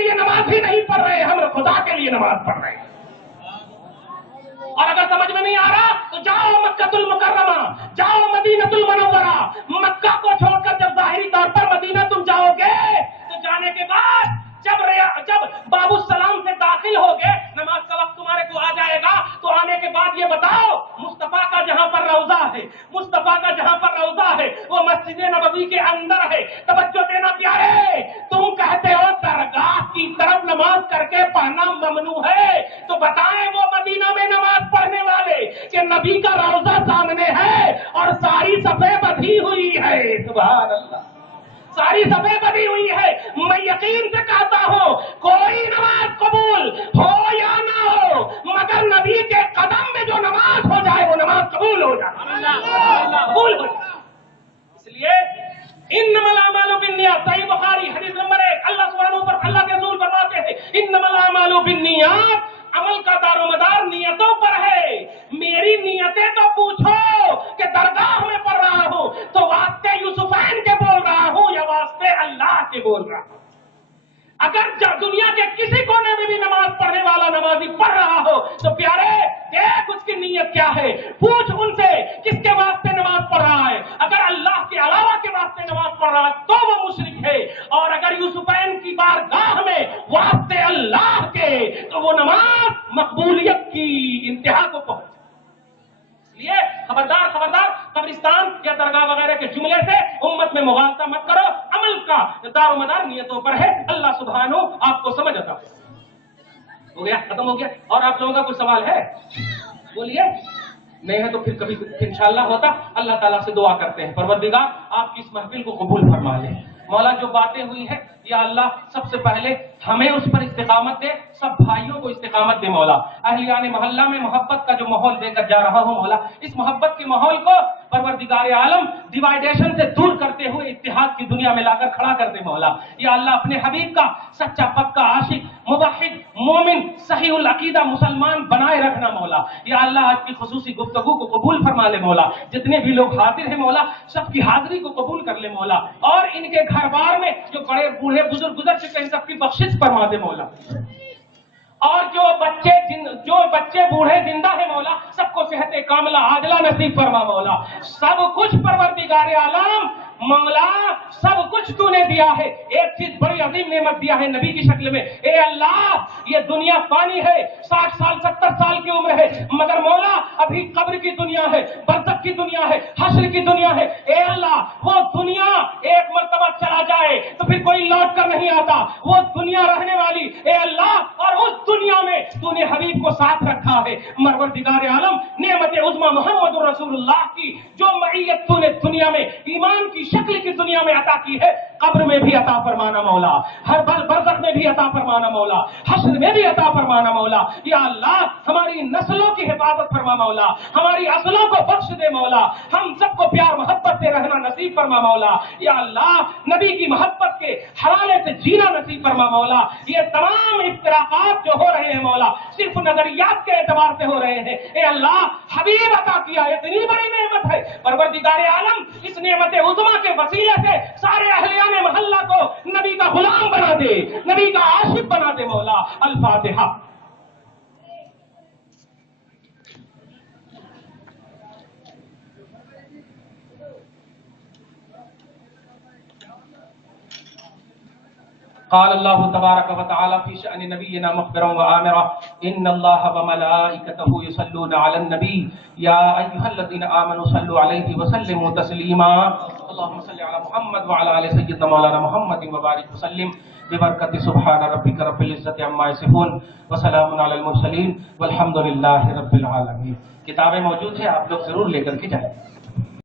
لیے نماز ہی نہیں پڑھ رہے، ہم خدا کے لیے نماز پڑھ رہے ہیں۔ اور اگر سمجھ میں نہیں آ رہا تو جاؤ مکہ المکرمہ، جاؤ مدینہ المنورہ، مکہ کو چھوڑ کر جب ظاہری طور پر مدینہ تم جاؤ گے تو جانے کے بعد جب باب السلام سے داخل ہوگے، نماز کا وقت تمہارے کو آ جائے گا، تو آنے کے بعد یہ بتاؤ مصطفیٰ کا جہاں پر روضہ ہے، مصطفیٰ کا جہاں پر روضہ ہے وہ مسجد نبوی کے اندر ہے۔ توجہ دینا پیارے، تم کہتے ہو درگاہ کی طرف نماز کر کے پڑھنا ممنوع ہے، تو بتائیں وہ مدینہ میں نماز پڑھنے والے کہ نبی کا روضہ سامنے ہے اور ساری صفیں بدھی ہوئی ہے، سبحان اللہ، ساری صفیں بدھی ہوئی ہے۔ میں یقین سے کہتا ہوں کوئی نماز قبول ہو یا نہ ہو، مگر نبی کے قدم میں جو نماز ہو جائے وہ نماز قبول ہو جائے، قبول ہو جائے۔ اس لیے انما الاعمال بالنیات، صحیح بخاری حدیث نمبر 1، اللہ سبحانہ پر اللہ کے رسول فرماتے ہیں انما الاعمال بالنیات، عمل کا دار و مدار نیتوں پر ہے۔ میری نیتیں تو پوچھو کہ درگاہ میں پڑھ رہا ہوں تو واسطے یوسفین کے بول رہا ہوں یا واسطے اللہ کے بول رہا ہوں۔ اگر دنیا کے کسی کونے میں بھی نماز پڑھنے والا نمازی پڑھ رہا ہو تو پیارے دیکھ اس کی نیت کیا ہے، پوچھ ان سے کس کے واسطے نماز پڑھ رہا ہے۔ اگر اللہ کے علاوہ کے واسطے نماز پڑھ رہا ہے تو وہ مشرک ہے، اور اگر یوسفین کی بارگاہ میں واسطے اللہ کے تو وہ نماز مقبولیت کی انتہا کو پہنچ۔ اس لیے خبردار خبردار قبرستان یا درگاہ وغیرہ کے جملے سے امت میں مغالطہ مت کرو، عمل کا دار و مدار نیتوں پر ہے۔ اللہ سبحانہ آپ کو سمجھ عطا ہو گیا، ختم ہو گیا۔ اور آپ لوگوں کا کوئی سوال ہے بولیے، نہیں ہے تو پھر کبھی انشاءاللہ ہوتا۔ اللہ تعالیٰ سے دعا کرتے ہیں پروردگار آپ کی اس محفل کو قبول فرما لے۔ مولا جو باتیں ہوئی ہیں یا اللہ سب سے پہلے ہمیں اس پر استقامت دے، سب بھائیوں کو استقامت دے مولا۔ اہلیان محلہ میں محبت کا جو ماحول دے کر جا رہا ہوں مولا، اس محبت کے ماحول کو پروردگار عالم ڈیوائیڈیشن سے دور کرتے ہوئے اتحاد کی دنیا میں لا کر کھڑا کر دے مولا۔ یا اللہ اپنے حبیب کا سچا پکا عاشق، موحد، مومن، صحیح العقیدہ مسلمان بنائے رکھنا مولا۔ یا اللہ آج کی خصوصی گفتگو کو قبول فرما لے مولا۔ جتنے بھی لوگ حاضر ہیں مولا سب کی حاضری کو قبول کر لے مولا، اور ان کے گھر بار میں جو بڑے بوڑھے بزرگ گزر چکے ہیں سب کی بخشش فرما دے مولا۔ اور جو بچے بوڑھے زندہ ہیں مولا سب کو صحت کاملہ عاجلہ نصیب فرما مولا۔ سب کچھ پروردگار عالم مولا سب کچھ تو نے دیا ہے، ایک چیز بڑی عظیم نعمت دیا ہے نبی کی شکل میں۔ اے اللہ یہ دنیا فانی ہے، 60 سال 70 سال کی عمر ہے، مگر مولا ابھی قبر کی دنیا ہے، برزخ کی دنیا ہے، حشر کی دنیا ہے۔ اے اللہ وہ دنیا ایک مرتبہ چلا جائے تو پھر کوئی لوٹ کر نہیں آتا، وہ دنیا رہنے والی اے اللہ، اور اس دنیا میں تو نے حبیب کو ساتھ رکھا ہے۔ پروردگار عالم نعمت عظمی محمد رسول اللہ کی جو معیت تو نے دنیا میں ایمان کی شکل کی دنیا میں عطا کی ہے، قبر میں بھی عطا فرمانا مولا، ہر بل برزخ میں بھی عطا فرمانا مولا، حشر میں بھی عطا فرمانا مولا۔ یا اللہ ہماری نسلوں کی حفاظت فرما مولا، ہماری اصلوں کو بخش دے مولا، ہم سب کو پیار محبت سے رہنا نصیب فرما مولا۔ یا اللہ نبی کی محبت کے حوالے سے جینا نصیب فرما مولا۔ یہ تمام افتراقات جو ہو رہے ہیں مولا صرف نظریات کے اعتبار سے ہو رہے ہیں، اے اللہ حبیب عطا کیا اتنی بڑی نعمت ہے، پروردگار عالم اس نعمت عظمی کے وسیلے سے سارے اہلیان محلہ کو نبی کا غلام بنا دے، نبی کا عاشق بنا دے مولا۔ الفاتحہ۔ قال اللہ تبارک و تعالی فی شأن نبینا مخبرا و آمرا ان اللہ وملائکتہ یصلون علی النبی یا ایھا الذین آمنوا صلوا علیہ وسلموا تسلیما اللهم صل علی محمد وعلى آل سیدنا مولانا محمد وبارک وسلم ببرکت سبحان ربک رب العزت عما یصفون وسلام علی المرسلین والحمد للہ رب العالمین۔ کتابیں موجود ہیں آپ لوگ ضرور لے کر کے جائیں۔